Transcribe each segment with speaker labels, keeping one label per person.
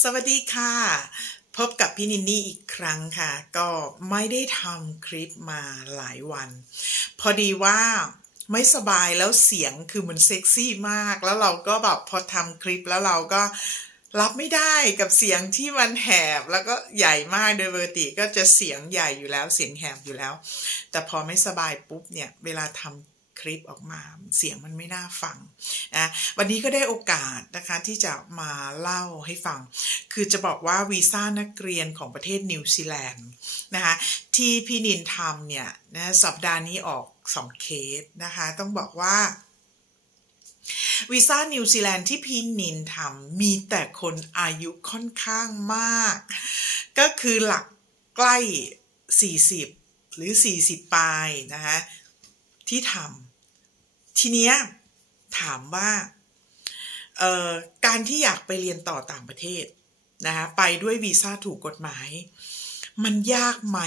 Speaker 1: สวัสดีค่ะ พบกับพี่นินนี่อีกครั้งค่ะ ก็ไม่ได้ทำคลิปมาหลายวัน พอดีว่าไม่สบายแล้วเสียงคือมันเซ็กซี่มาก แล้วเราก็แบบพอทำคลิปแล้วเราก็รับไม่ได้กับเสียงที่มันแหบแล้วก็ใหญ่มากโดยปกติก็จะเสียงใหญ่อยู่แล้วเสียงแหบอยู่แล้ว แต่พอไม่สบายปุ๊บเนี่ยเวลาทำ คลิปออกมาเสียงมันไม่น่าฟังนะวันนี้ก็ได้โอกาสนะคะที่จะมาเล่าให้ฟัง คือจะบอกว่าวีซ่านักเรียนของประเทศนิวซีแลนด์นะคะที่พี่นินทำเนี่ยนะสัปดาห์นี้ออก2เคสนะคะต้องบอกว่าวีซ่านิวซีแลนด์ที่พี่นินทำมีแต่คนอายุค่อนข้างมาก ก็คือหลักใกล้ 40 หรือ 40 ปลายนะคะที่ทำ ทีเนี้ยถามว่าการที่อยากไปเรียนต่อต่างประเทศนะคะไปด้วยวีซ่าถูกกฎหมาย มันยากไหม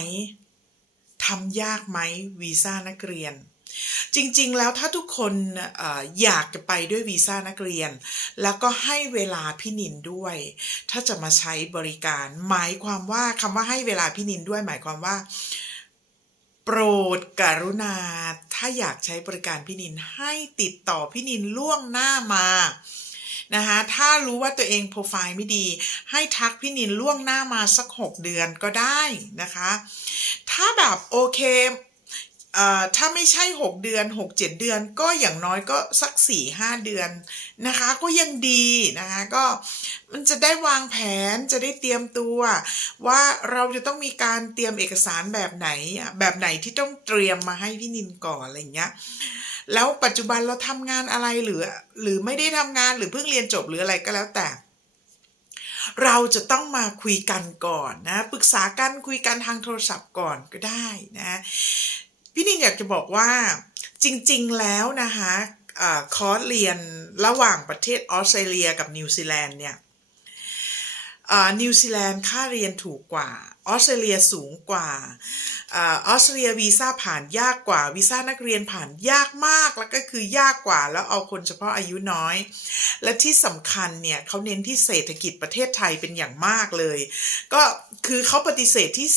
Speaker 1: ทำยากไหมวีซ่านักเรียน จริงๆแล้วถ้าทุกคนอออยากจะไปด้วยวีซ่านักเรียน แล้วก็ให้เวลาพี่นินด้วย ถ้าจะมาใช้บริการ หมายความว่าคำว่าให้เวลาพี่นินด้วย หมายความว่า โปรดกรุณา ถ้าอยากใช้บริการพี่นินให้ติดต่อพี่นินล่วงหน้ามานะคะถ้ารู้ว่าตัวเองโปรไฟล์ไม่ดี ให้ทักพี่นินล่วงหน้ามาสัก 6 เดือนก็ได้นะคะ ถ้าแบบโอเค ถ้าไม่ใช่ 6 เดือน 6 7 เดือนก็อย่างน้อยก็สัก 4 5 เดือนนะคะ ก็ยังดีนะคะก็มันจะได้วางแผนจะได้เตรียมตัว ว่าเราจะต้องมีการเตรียมเอกสารแบบไหน แบบไหนที่ต้องเตรียมมาให้พี่นินก่อนอะไรเงี้ยแล้วปัจจุบันเราทำงานอะไรหรือ หรือไม่ได้ทำงานหรือเพิ่งเรียนจบหรืออะไรก็แล้วแต่เราจะต้องมาคุยกันก่อนนะ ปรึกษากันคุยกันทางโทรศัพท์ก่อนก็ได้นะ อยากจะบอกว่าจริง ๆ แล้วนะคะอาคอร์สเรียนระหว่างประเทศออสเตรเลียกับนิวซีแลนด์เนี่ยนิวซีแลนด์ค่าเรียนถูกกว่า ออสเตรเลียสูงกว่าออสเตรเลียวีซ่าผ่านยากกว่าวีซ่านักเรียนผ่านยากมากแล้วก็คือยากกว่า แล้วเอาคนเฉพาะอายุน้อย และที่สำคัญเนี่ยเขาเน้นที่เศรษฐกิจประเทศไทยเป็นอย่างมากเลย ก็คือเขาปฏิเสธที่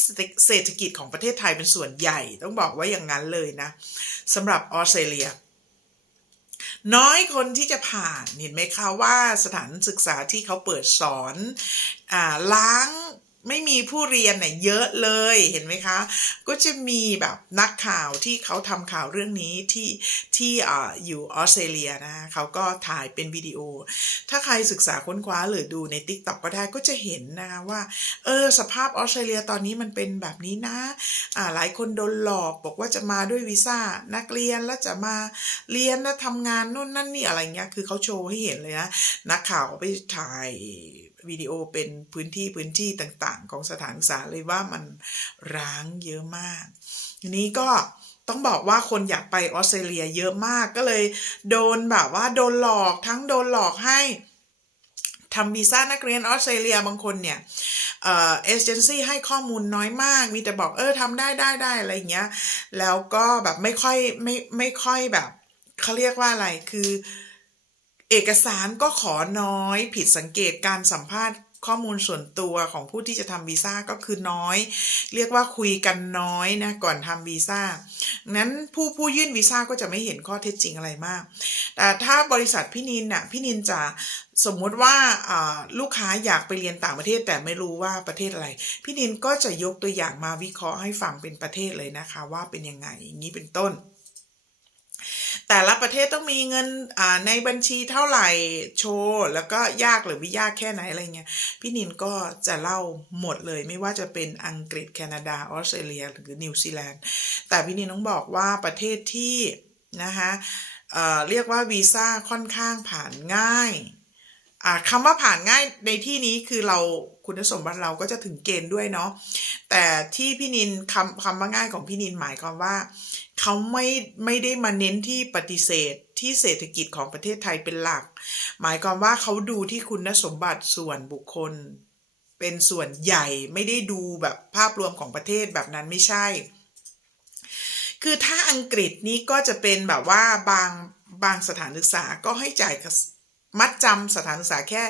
Speaker 1: เศรษฐกิจของประเทศไทยเป็นส่วนใหญ่ ต้องบอกว่าอย่างนั้นเลยนะสำหรับออสเตรเลียน้อยคนที่จะผ่านเห็นไหมคะว่าสถานศึกษาที่เขาเปิดสอนอล้าง ไม่มีผู้เรียนเนี่ยเยอะเลยเห็นไหมคะ ก็จะมีแบบนักข่าวที่เขาทำข่าวเรื่องนี้ที่ที่อ่าอยู่ออสเตรเลียนะเขาก็ถ่ายเป็นวิดีโอ ถ้าใครศึกษาค้นคว้าหรือดูใน t ิ k t o k ก็ได้ก็จะเห็นนะคะว่าเออสภาพออสเตรเลียตอนนี้มันเป็นแบบนี้นะอ่าหลายคนโดนหลอกบอกว่าจะมาด้วยวีซ่านักเรียนแล้วจะมาเรียนแล้วทำงานนู่นนั่นนี่อะไรเงี้ยคือเขาโชว์ให้เห็นเลยนะนักข่าวไปถ่าย วิดีโอเป็นพื้นที่พื้นที่ต่างๆ ของสถานศึกษาเลยว่ามันร้างเยอะมากทีนี้ก็ต้องบอกว่าคนอยากไปออสเตรเลียเยอะมากก็เลย โดนแบบว่าโดนหลอกทั้งโดนหลอกให้ทำวีซ่านักเรียนออสเตรเลียบางคนเนี่ยเออเอเจนซี่ให้ข้อมูลน้อยมาก มีแต่บอกเออทำได้ได้ได้อะไรอย่างเงี้ย แล้วก็แบบไม่ค่อยไม่ไม่ค่อยแบบเขาเรียกว่าอะไรคือ เอกสารก็ขอน้อยผิดสังเกตการสัมภาษณ์ข้อมูลส่วนตัวของผู้ที่จะทำวีซ่าก็คือน้อย เรียกว่าคุยกันน้อยนะก่อนทำวีซ่านั้นผู้ผู้ยื่นวีซ่าก็จะไม่เห็นข้อเท็จจริงอะไรมาก แต่ถ้าบริษัทพี่นินน่ะพี่นินจะสมมุติว่าลูกค้าอยากไปเรียนต่างประเทศแต่ไม่รู้ว่าประเทศอะไร พี่นินก็จะยกตัวอย่างมาวิเคราะห์ให้ฟังเป็นประเทศเลยนะคะ ว่าเป็นยังไงอย่างนี้เป็นต้น แต่ละประเทศต้องมีเงินในบัญชีเท่าไหร่โชว์ แล้วก็ยากหรือไม่ยากแค่ไหนอะไรเงี้ยพี่นินก็จะเล่าหมดเลยไม่ว่าจะเป็นอังกฤษแคนาดาออสเตรเลียหรือนิวซีแลนด์แต่พี่นินต้องบอกว่าประเทศที่นะคะเเรียกว่าวีซ่าค่อนข้างผ่านง่ายคำว่าผ่านง่ายในที่นี้คือเรา คุณสมบัติเราก็จะถึงเกณฑ์ด้วยเนาะแต่ที่พี่นินคำคำว่าง่ายของพี่นินหมายความว่า เขาไม่ไม่ได้มาเน้นที่ปฏิเสธที่เศรษฐกิจของประเทศไทยเป็นหลัก หมายความว่าเขาดูที่คุณสมบัติส่วนบุคคล เป็นส่วนใหญ่ไม่ได้ดูแบบภาพรวมของประเทศแบบนั้นไม่ใช่ คือถ้าอังกฤษนี้ก็จะเป็นแบบว่าบางบางสถานศึกษาก็ให้จ่าย มัดจำสถานศึกษาแค่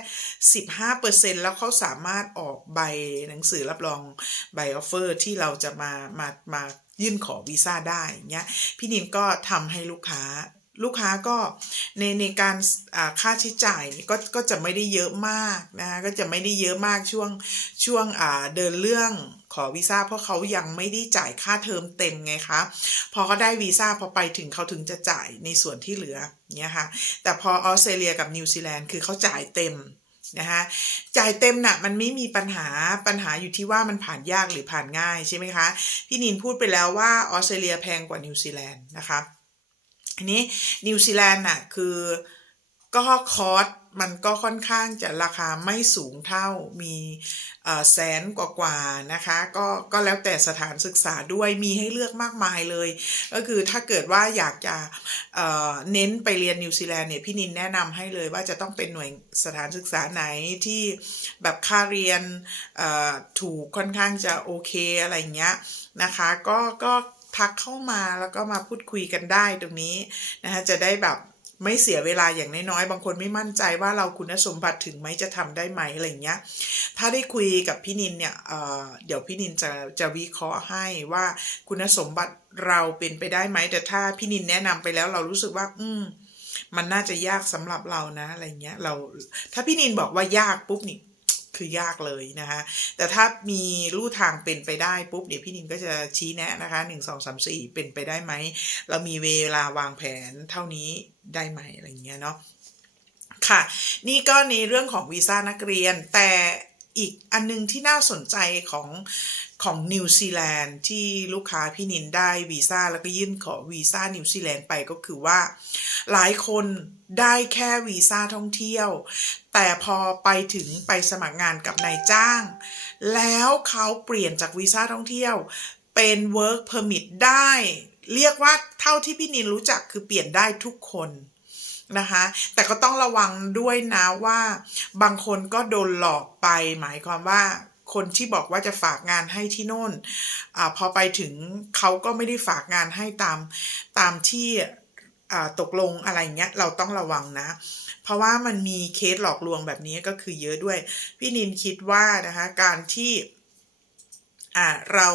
Speaker 1: 15%แล้วเขาสามารถออกใบหนังสือรับรองใบออฟเฟอร์ที่เราจะมามามายื่นขอวีซ่าได้เงี้ยพี่นินก็ทำให้ลูกค้า ลูกค้าก็ในในการค่าใช้จ่ายก็ก็จะไม่ได้เยอะมากนะคะก็จะไม่ได้เยอะมากช่วงช่วงเดินเรื่องขอวีซ่าเพราะเขายังไม่ได้จ่ายค่าเทอมเต็มไงคะพอเขาได้วีซ่าพอไปถึงเขาถึงจะจ่ายในส่วนที่เหลือเนี่ยค่ะแต่พอออสเตรเลียกับนิวซีแลนด์คือเขาจ่ายเต็มนะคะจ่ายเต็มน่ะมันไม่มีปัญหาปัญหาอยู่ที่ว่ามันผ่านยากหรือผ่านง่ายใช่ไหมคะพี่นินพูดไปแล้วว่าออสเตรเลียแพงกว่านิวซีแลนด์นะคะ อันนี้นิวซีแลนด์น่ะคือก็คอร์สมันก็ค่อนข้างจะราคาไม่สูงเท่ามีเอ่อแสนกว่านะคะ ก็ก็แล้วแต่สถานศึกษาด้วยมีให้เลือกมากมายเลย ก็คือถ้าเกิดว่าอยากจะเเน้นไปเรียนนิวซีแลนด์เนี่ยพี่นินแนะนำให้เลยว่าจะต้องเป็นหน่วยสถานศึกษาไหนที่แบบค่าเรียนถูกค่อนข้างจะโอเคอะไรเงี้ยนะคะ ก็ก็ ทักเข้ามาแล้วก็มาพูดคุยกันได้ตรงนี้นะคะจะได้แบบไม่เสียเวลาอย่างน้อยๆ บางคนไม่มั่นใจว่าเราคุณสมบัติถึงไหมจะทำได้ไหมอะไรเงี้ย ถ้าได้คุยกับพี่นินเนี่ยเเดี๋ยวพี่นินจะจะวิเคราะห์ให้ว่าคุณสมบัติเราเป็นไปได้ไหม แต่ถ้าพี่นินแนะนำไปแล้วเรารู้สึกว่า อืม มันน่าจะยากสำหรับเรานะอะไรเงี้ย เรา ถ้าพี่นินบอกว่ายากปุ๊บนี่ คือยากเลยนะคะ แต่ถ้ามีลู่ทางเป็นไปได้ปุ๊บเดี๋ยวพี่นินก็จะชี้แนะนะคะหนึ่งสองสามสี่เป็นไปได้ไหม เรามีเวลาวางแผนเท่านี้ได้ไหมอะไรเงี้ยเนาะค่ะ นี่ก็ในเรื่องของวีซ่านักเรียนแต่ อีกอันนึงที่น่าสนใจของของนิวซีแลนด์ที่ลูกค้าพี่นินได้วีซ่าแล้วก็ยื่นขอวีซ่านิวซีแลนด์ไปก็คือว่า หลายคนได้แค่วีซ่าท่องเที่ยว แต่พอไปถึงไปสมัครงานกับนายจ้าง แล้วเขาเปลี่ยนจากวีซ่าท่องเที่ยว เป็น work permit ได้ เรียกว่าเท่าที่พี่นินรู้จักคือเปลี่ยนได้ทุกคน นะคะ แต่ก็ต้องระวังด้วยนะว่าบางคนก็โดนหลอกไป หมายความว่าคนที่บอกว่าจะฝากงานให้ที่โน่นอพอไปถึงเขาก็ไม่ได้ฝากงานให้ตามตามที่ตกลงอะไรเงี้ยเราต้องระวังนะ เพราะว่ามันมีเคสหลอกลวงแบบนี้ก็คือเยอะด้วย พี่นินคิดว่านะคะการที่ อ่าเรา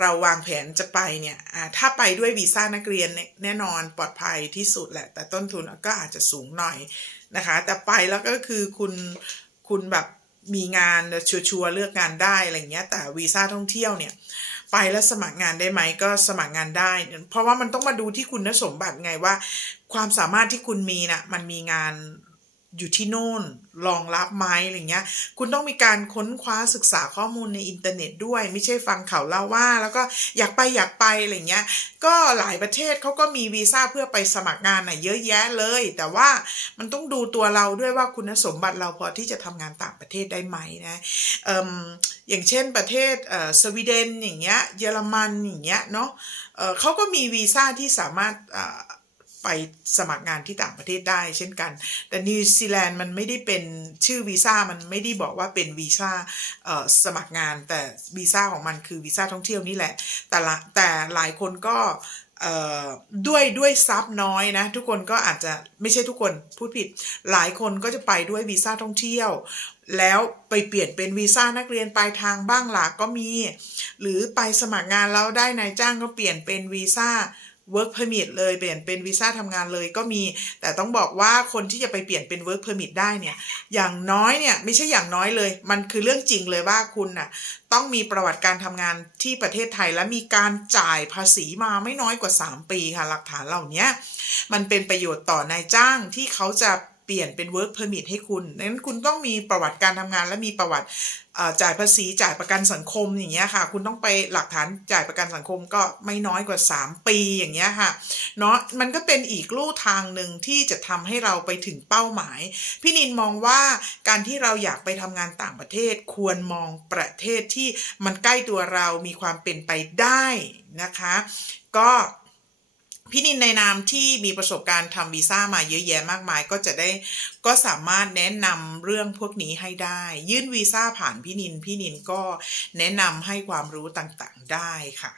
Speaker 1: เราวางแผนจะไปเนี่ยอ่าถ้าไปด้วยวีซ่านักเรียนแน่นอนปลอดภัยที่สุดแหละ แต่ต้นทุนก็อาจจะสูงหน่อยนะคะ แต่ไปแล้วก็คือคุณคุณแบบมีงานชัวร์เลือกงานได้อะไรเงี้ย แต่วีซ่าท่องเที่ยวเนี่ยไปแล้วสมัครงานได้ไหมก็สมัครงานได้ เพราะว่ามันต้องมาดูที่คุณสมบัติไงว่า ความสามารถที่คุณมีนะ่ะมันมีงาน อยู่ที่โน่นรองรับไหมอะไรเงี้ย คุณต้องมีการค้นคว้าศึกษาข้อมูลในอินเทอร์เน็ตด้วย ไม่ใช่ฟังเขาเล่าว่า แล้วก็อยากไปอยากไปอะไรเงี้ย ก็หลายประเทศเขาก็มีวีซ่าเพื่อไปสมัครงานน่ะเยอะแยะเลย แต่ว่ามันต้องดูตัวเราด้วยว่าคุณสมบัติเราพอที่จะทำงานต่างประเทศได้ไหมนะอออย่างเช่นประเทศเสวีเดนอย่างเงี้ยเยอรมันอย่างเงี้ยเนาะเเขาก็มีวีซ่าที่สามารถ ไปสมัครงานที่ต่างประเทศได้ เช่นกัน แต่นิวซีแลนด์มันไม่ได้เป็นชื่อวีซ่ามันไม่ได้บอกว่าเป็นวีซ่าสมัครงาน แต่วีซ่าของมันคือวีซ่าท่องเที่ยวนี่แหละ แต่ละแต่หลายคนก็ด้วยด้วยซับน้อยนะ ทุกคนก็อาจจะไม่ใช่ทุกคนพูดผิด หลายคนก็จะไปด้วยวีซ่าท่องเที่ยว แล้วไปเปลี่ยนเป็นวีซ่านักเรียนปลายทางบ้างหลักก็มี หรือไปสมัครงานแล้วได้นายจ้างก็เปลี่ยนเป็นวีซ่า work permit เลยเปลี่ยนเป็นวีซ่าทำงานเลยก็มี แต่ต้องบอกว่าคนที่จะไปเปลี่ยนเป็น work permit ได้เนี่ย อย่างน้อยเนี่ยไม่ใช่อย่างน้อยเลย มันคือเรื่องจริงเลยว่าคุณน่ะต้องมีประวัติการทำงานที่ประเทศไทย และมีการจ่ายภาษีมาไม่น้อยกว่า 3 ปีค่ะหลักฐานเหล่านี้มันเป็นประโยชน์ต่อนายจ้างที่เขาจะ ปลี่ยนเป็น work permit ให้คุณดังนั้นคุณต้องมีประวัติการทำงาน และมีประวัติจ่ายภาษีจ่ายประกันสังคมอย่างเงี้ยค่ะ คุณต้องไปหลักฐานจ่ายประกันสังคมก็ไม่น้อยกว่า 3 ปีอย่างเงี้ยค่ะเนาะมันก็เป็นอีกลู่ทางหนึ่งที่จะทำให้เราไปถึงเป้าหมาย พี่นินมองว่าการที่เราอยากไปทำงานต่างประเทศ ควรมองประเทศที่มันใกล้ตัวเรามีความเป็นไปได้นะคะ ก็ พี่นินในนามที่มีประสบการณ์ทำวีซ่ามาเยอะแยะมากมาย ก็จะได้ก็สามารถแนะนำเรื่องพวกนี้ให้ได้ ยื่นวีซ่าผ่านพี่นินพี่นินก็แนะนำให้ความรู้ต่างๆได้ค่ะ